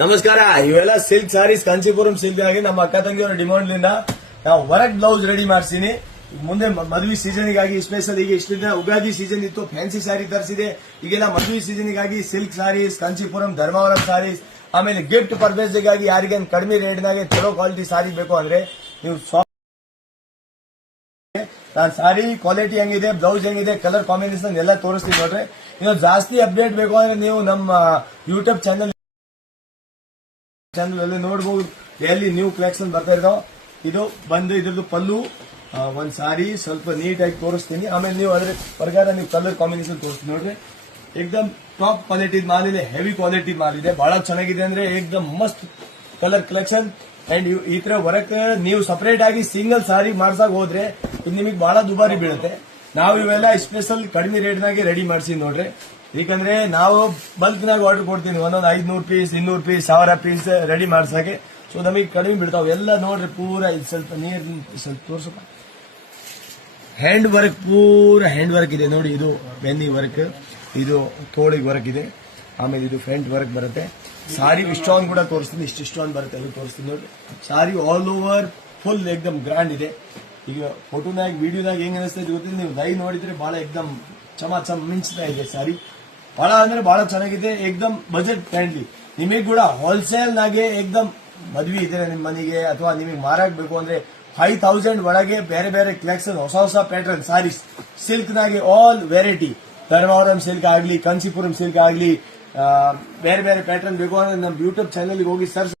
ನಮಸ್ಕಾರ. ಇವೆಲ್ಲ silk saris Kanchipuram silk ಆಗಿ ನಮ್ಮ ಅಕ್ಕ ತಂಗಿಯವರ ಡಿಮಾಂಡ್ ಲಿಂದ ನಾವು ವರ್ಕ್ ಬ್ಲೌಸ್ ರೆಡಿ ಮಾಡಿಸಿನಿ. ಮುಂದೆ ಮದುವೆ ಸೀಸನ್ಗಾಗಿ ಸ್ಪೆಷಲ್ ಈಗ ಇಷ್ಟ ಉಗಾದಿ ಸೀಸನ್ ಇತ್ತು, ಫ್ಯಾನ್ಸಿ ಸಾರಿ ತರಿಸಿದೆ. ಈಗೆಲ್ಲ ಮದುವೆ ಸೀಸನ್ಗಾಗಿ ಸಿಲ್ಕ್ ಸಾರೀಸ್, ಕಾಂಚೀಪುರಂ, ಧರ್ಮಾವರಂ ಸಾರೀಸ್, ಆಮೇಲೆ ಗಿಫ್ಟ್ ಪರ್ಪಸ್ಗಾಗಿ ಯಾರಿಗೇನು ಕಡಿಮೆ ರೇಟ್ನಾಗೆ ಚಲೋ ಕ್ವಾಲಿಟಿ ಸಾರಿ ಬೇಕು ಅಂದ್ರೆ ನೀವು ನಾನು ಸಾರಿ ಕ್ವಾಲಿಟಿ ಹೆಂಗಿದೆ, ಬ್ಲೌಸ್ ಹೆಂಗಿದೆ, ಕಲರ್ ಕಾಂಬಿನೇಷನ್ ಎಲ್ಲ ತೋರಿಸ್ತೀನಿ ನೋಡ್ರಿ. ನೀವು ಜಾಸ್ತಿ ಅಪ್ಡೇಟ್ ಬೇಕು ಅಂದ್ರೆ ನೀವು ನಮ್ಮ ಯೂಟ್ಯೂಬ್ ಚಾನಲ್ ಅಲ್ಲಿ ನೋಡಬಹುದು. ಎಲ್ಲಿ ನ್ಯೂ ಕಲೆಕ್ಷನ್ ಬರ್ತಾ ಇದಾವ. ಇದು ಬಂದು ಇದ್ರದ್ದು ಪಲ್ಲು, ಒಂದ್ ಸಾರಿ ಸ್ವಲ್ಪ ನೀಟಾಗಿ ತೋರಿಸ್ತೀನಿ. ಆಮೇಲೆ ನೀವು ಅದ್ರ ಪ್ರಕಾರ ನೀವು ಕಲರ್ ಕಾಂಬಿನೇಷನ್ ತೋರಿಸ್ತೀನಿ ನೋಡ್ರಿ. ಏಕ್ದಮ್ ಟಾಪ್ ಕ್ವಾಲಿಟಿ ಮಾಲ್ ಇದೆ, ಹೆವಿ ಕ್ವಾಲಿಟಿ ಮಾಲ್ ಇದೆ, ಬಹಳ ಚೆನ್ನಾಗಿದೆ. ಅಂದ್ರೆ ಏಕ್ದಮ್ ಮಸ್ತ್ ಕಲರ್ ಕಲೆಕ್ಷನ್. ಅಂಡ್ ಈ ತರ ವರ್ಕ್ ನೀವು ಸಪರೇಟ್ ಆಗಿ ಸಿಂಗಲ್ ಸಾರಿ ಮಾಡ್ಸಾಕ್ ಹೋದ್ರೆ ಇದು ನಿಮಗೆ ಬಹಳ ದುಬಾರಿ ಬೀಳುತ್ತೆ. ನಾವು ಇವೆಲ್ಲ ಸ್ಪೆಷಲ್ ಕಡಿಮೆ ರೇಟ್ನಾಗೆ ರೆಡಿ ಮಾಡಿಸಿ ನೋಡ್ರಿ. ಯಾಕಂದ್ರೆ ನಾವು ಬಲ್ಕ್ನಾಗ ಆರ್ಡರ್ ಕೊಡ್ತೀನಿ, ಒಂದೊಂದು 500 ಪೀಸ್, 200 ಪೀಸ್, 1000 ಪೀಸ್ ರೆಡಿ ಮಾಡ್ಸಕ್ಕೆ. ಸೊ ನಮಗೆ ಕಡಿಮೆ ಬೀಳ್ತಾವ ಎಲ್ಲ ನೋಡ್ರಿ. ಪೂರ ಇದು ಸ್ವಲ್ಪ ನೀರ್ ಸ್ವಲ್ಪ ತೋರ್ಸಪ್ಪ. ಹ್ಯಾಂಡ್ ವರ್ಕ್, ಪೂರ ಹ್ಯಾಂಡ್ ವರ್ಕ್ ಇದೆ ನೋಡಿ. ಇದು ಬೆನ್ನಿ ವರ್ಕ್, ಇದು ತೋಳಿಗೆ ವರ್ಕ್ ಇದೆ, ಆಮೇಲೆ ಇದು ಫ್ರಂಟ್ ವರ್ಕ್ ಬರುತ್ತೆ. ಸಾರಿ ಇಷ್ಟೊಂದು ಕೂಡ ತೋರಿಸ್ತೀನಿ, ಇಷ್ಟೊಂದು ಬರುತ್ತೆ ಅದು ತೋರಿಸ್ತೀನಿ ನೋಡಿ. ಸಾರಿ ಆಲ್ ಓವರ್ ಫುಲ್ ಏಕ್ದಮ್ ಗ್ರ್ಯಾಂಡ್ ಇದೆ. ಈಗ ಫೋಟೋನಾಗ ವಿಡಿಯೋನಾಗ ಹೆಂಗ್ ಅನಿಸ್ತಾ ಇದೆ ಗೊತ್ತಿಲ್ಲ, ನೀವು ಲೈವ್ ನೋಡಿದ್ರೆ ಬಹಳ ಏಕ್ದಮ್ ಚಮ ಮಿಂಚ್ತಾ ಇದೆ ಸಾರಿ. ಬಹಳ ಅಂದ್ರೆ ಬಹಳ ಚೆನ್ನಾಗಿದೆ, ಏಕ್ದಮ್ ಬಜೆಟ್ ಫ್ರೆಂಡ್ಲಿ. ನಿಮಗೆ ಕೂಡ ಹೋಲ್ಸೇಲ್ ನಾಗೆ ಏಕ್ದಮ್ ಮದ್ವೆ ಇದೆ ನಿಮ್ಮ ಮನೆಗೆ ಅಥವಾ ನಿಮಗೆ ಮಾರಾಕಬೇಕು ಅಂದ್ರೆ 5000 ಒಳಗೆ ಬೇರೆ ಬೇರೆ ಕಲೆಕ್ಷನ್, ಹೊಸ ಹೊಸ ಪ್ಯಾಟರ್ನ್ ಸಾರೀಸ್ ಸಿಲ್ಕ್ ನಾಗೆ ಆಲ್ ವೆರೈಟಿ, ಧರ್ಮಾವರಂ ಸಿಲ್ಕ್ ಆಗಲಿ, ಕಾಂಚೀಪುರಂ ಸಿಲ್ಕ್ ಆಗಲಿ, ಬೇರೆ ಬೇರೆ ಪ್ಯಾಟರ್ನ್ ಬೇಕು ಅಂದ್ರೆ ನಮ್ಮ ಯೂಟ್ಯೂಬ್ ಚಾನಲ್ ಹೋಗಿ ಸರ್ಚ್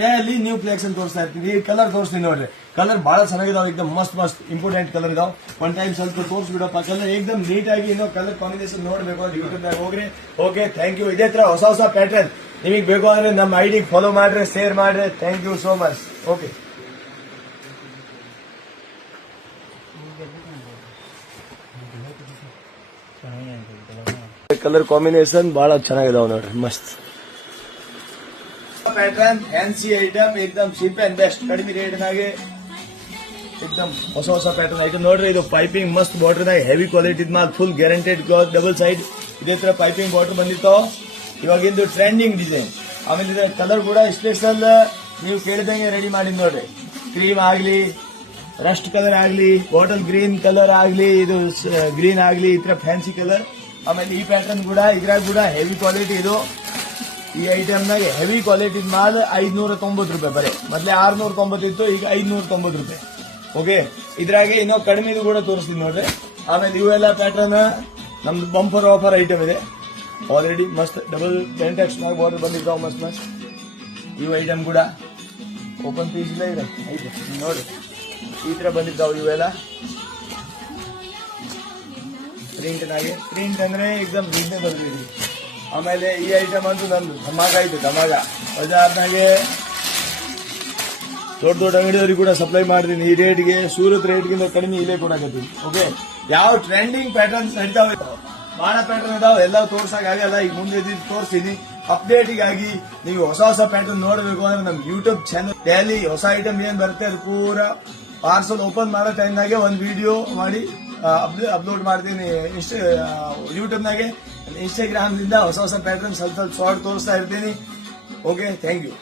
ಡೈಲಿ ನ್ಯೂ ಕಲೆಕ್ಷನ್ ತೋರಿಸ್ತಾ ಇರ್ತೀನಿ. ಈ ಕಲರ್ ತೋರಿಸ್ತೀನಿ ನೋಡ್ರಿ. ಕಲರ್ ಬಹಳ ಚೆನ್ನಾಗಿದಾವೆ, ಏಕದಮ್ ಮಸ್ತ್ ಮಸ್ತ್ ಇಂಪಾರ್ಟೆಂಟ್ ಕಲರ್ ಇದಾವೆ. ಒನ್ ಟೈಮ್ ಸ್ವಲ್ಪ ತೋರಿಸ್ಬಿಡಪ್ಪ. ಕಲರ್ ಏಕದಮ್ ನೀಟಾಗಿ ಇನ್ನೂ ಕಲರ್ ಕಾಂಬಿನೇಷನ್ ನೋಡಬೇಕು ಅಂದ್ರೆ ಯೂಟ್ಯೂಬ್ ನಾಗ ಹೋಗ್ರಿ. Okay, thank you. ಇದೇ ತರ ಹೊಸ ಹೊಸ ಪ್ಯಾಟರ್ನ್ ನಿಮಗೆ ಬೇಕು ಅಂದ್ರೆ ನಮ್ಮ ಐಡಿ ಫಾಲೋ ಮಾಡ್ರಿ, ಶೇರ್ ಮಾಡ್ರಿ. Thank you so much. Okay, colour combination ಬಹಳ ಚೆನ್ನಾಗಿದಾವೆ ನೋಡ್ರಿ, ಮಸ್ತ್ ಪ್ಯಾಟರ್ನ್, ಫ್ಯಾನ್ಸಿ ಐಟಮ್, ಏಕದಮ್ ಚೀಪ್ ಅಂಡ್ ಬೆಸ್ಟ್, ಕಡಿಮೆ ರೇಟ್ನಾಗೆ ಏಕದಮ್ ಹೊಸ ಹೊಸ ಪ್ಯಾಟರ್ನ್ ಐಟಮ್ ನೋಡ್ರಿ. ಇದು ಪೈಪಿಂಗ್ ಮಸ್ತ್ ಬಾರ್ಡರ್ನಾಗ ಹೆವಿ ಕ್ವಾಲಿಟಿ ಮಾಲ್, full guaranteed cloth, double side ಇದೇ ತರ ಪೈಪಿಂಗ್ ಬಾರ್ಡರ್ ಬಂದಿರ್ತಾವ. ಇವಾಗಿಂದು ಟ್ರೆಂಡಿಂಗ್ ಡಿಸೈನ್. ಆಮೇಲೆ ಇದರ ಕಲರ್ ಕೂಡ ಸ್ಪೆಷಲ್ ನೀವು ಕೇಳಿದಂಗೆ ರೆಡಿ ಮಾಡಿ ನೋಡ್ರಿ. ಕ್ರೀಮ್ ಆಗ್ಲಿ, ರಸ್ಟ್ ಕಲರ್ ಆಗ್ಲಿ, ಬಾಟಲ್ ಗ್ರೀನ್ ಕಲರ್ ಆಗ್ಲಿ, ಇದು ಗ್ರೀನ್ ಆಗ್ಲಿ, ಈ ತರ ಫ್ಯಾನ್ಸಿ ಕಲರ್. ಆಮೇಲೆ ಈ ಪ್ಯಾಟರ್ನ್ ಕೂಡ ಇದ್ರಾಗ ಕೂಡ ಹೆವಿ ಕ್ವಾಲಿಟಿ. ಇದು ಈ ಐಟಮ್ನಾಗ ಹೆವಿ ಕ್ವಾಲಿಟಿ ಮಾಲ್ 590 ರೂಪಾಯಿ ಬರೀ. ಮೊದಲೇ 690 ಇತ್ತು, ಈಗ 590 ರೂಪಾಯಿ. ಓಕೆ, ಇದ್ರಾಗೆ ಇನ್ನೂ ಕಡಿಮೆ ಕೂಡ ತೋರಿಸ್ತೀನಿ ನೋಡ್ರಿ. ಆಮೇಲೆ ಇವೆಲ್ಲ ಪ್ಯಾಟರ್ನ್ ನಮ್ದು ಬಂಪರ್ ಆಫರ್ ಐಟಮ್ ಇದೆ. ಆಲ್ರೆಡಿ ಮಸ್ತ್ ಡಬಲ್ ಟೆಕ್ಸ್ ಬಾರ್ಡರ್ ಬಂದಿರ್ತಾವ, ಮಸ್ತ್ ಮಸ್ತ್. ಇವು ಐಟಮ್ ಕೂಡ ಓಪನ್ ಪೀಸ್ ಇಲ್ಲ ಇದೆ, ಐತೆ ನೋಡ್ರಿ. ಈ ತರ ಬಂದಿರ್ತಾವ ಇವೆಲ್ಲ ಪ್ರಿಂಟ್ನಾಗೆ. ಪ್ರಿಂಟ್ ಅಂದ್ರೆ ಎಕ್ದಮ್ ರೀಸನೇಬಲ್ ಇದೆ. ಆಮೇಲೆ ಈ ಐಟಮ್ ಅಂತೂ ನಂದು ಧಮಾಗ ಐತೆ, ಧಮಾಗ. ಬಜಾರ್ನಾಗೆ ದೊಡ್ಡ ದೊಡ್ಡ ಅಂಗಡಿಯವ್ರಿಗೆ ಕೂಡ ಸಪ್ಲೈ ಮಾಡ್ತೀನಿ ಈ ರೇಟ್ಗೆ. ಸೂರತ್ ರೇಟ್ಗಿಂತ ಕಡಿಮೆ ಇಲ್ಲೇ ಕೊಡಕತ್ತೀನಿ. ಓಕೆ, ಯಾವ ಟ್ರೆಂಡಿಂಗ್ ಪ್ಯಾಟರ್ನ್ಸ್ ನಡೀತಾವೆ, ಬಹಳ ಪ್ಯಾಟರ್ನ್ ಇದಾವೆ, ಎಲ್ಲ ತೋರ್ಸಕ್ಕಾಗಲ್ಲ. ಈಗ ಮುಂದೆ ತೋರಿಸ್ತೀನಿ. ಅಪ್ಡೇಟಿಗಾಗಿ ನೀವು ಹೊಸ ಹೊಸ ಪ್ಯಾಟರ್ನ್ ನೋಡಬೇಕು ಅಂದ್ರೆ ನಮ್ಮ ಯೂಟ್ಯೂಬ್ ಚಾನಲ್ ಡೈಲಿ ಹೊಸ ಐಟಮ್ ಏನ್ ಬರುತ್ತೆ ಅದು ಪೂರ ಪಾರ್ಸಲ್ ಓಪನ್ ಮಾಡೋ ಟೈಮ್ನಾಗೆ ಒಂದು ವಿಡಿಯೋ ಮಾಡಿ ಅಪ್ಲೋಡ್ ಮಾಡ್ತೀನಿ ಯೂಟ್ಯೂಬ್ನಾಗೆ. ಇನ್ಸ್ಟಾಗ್ರಾಮ್ ದಿಂದ ಹೊಸ ಹೊಸ ಪ್ಯಾಟರ್ನ್ ಸ್ವಲ್ಪ ಶಾರ್ಟ್ ತೋರಿಸ್ತಾ ಇರ್ತೀನಿ. Okay, thank you.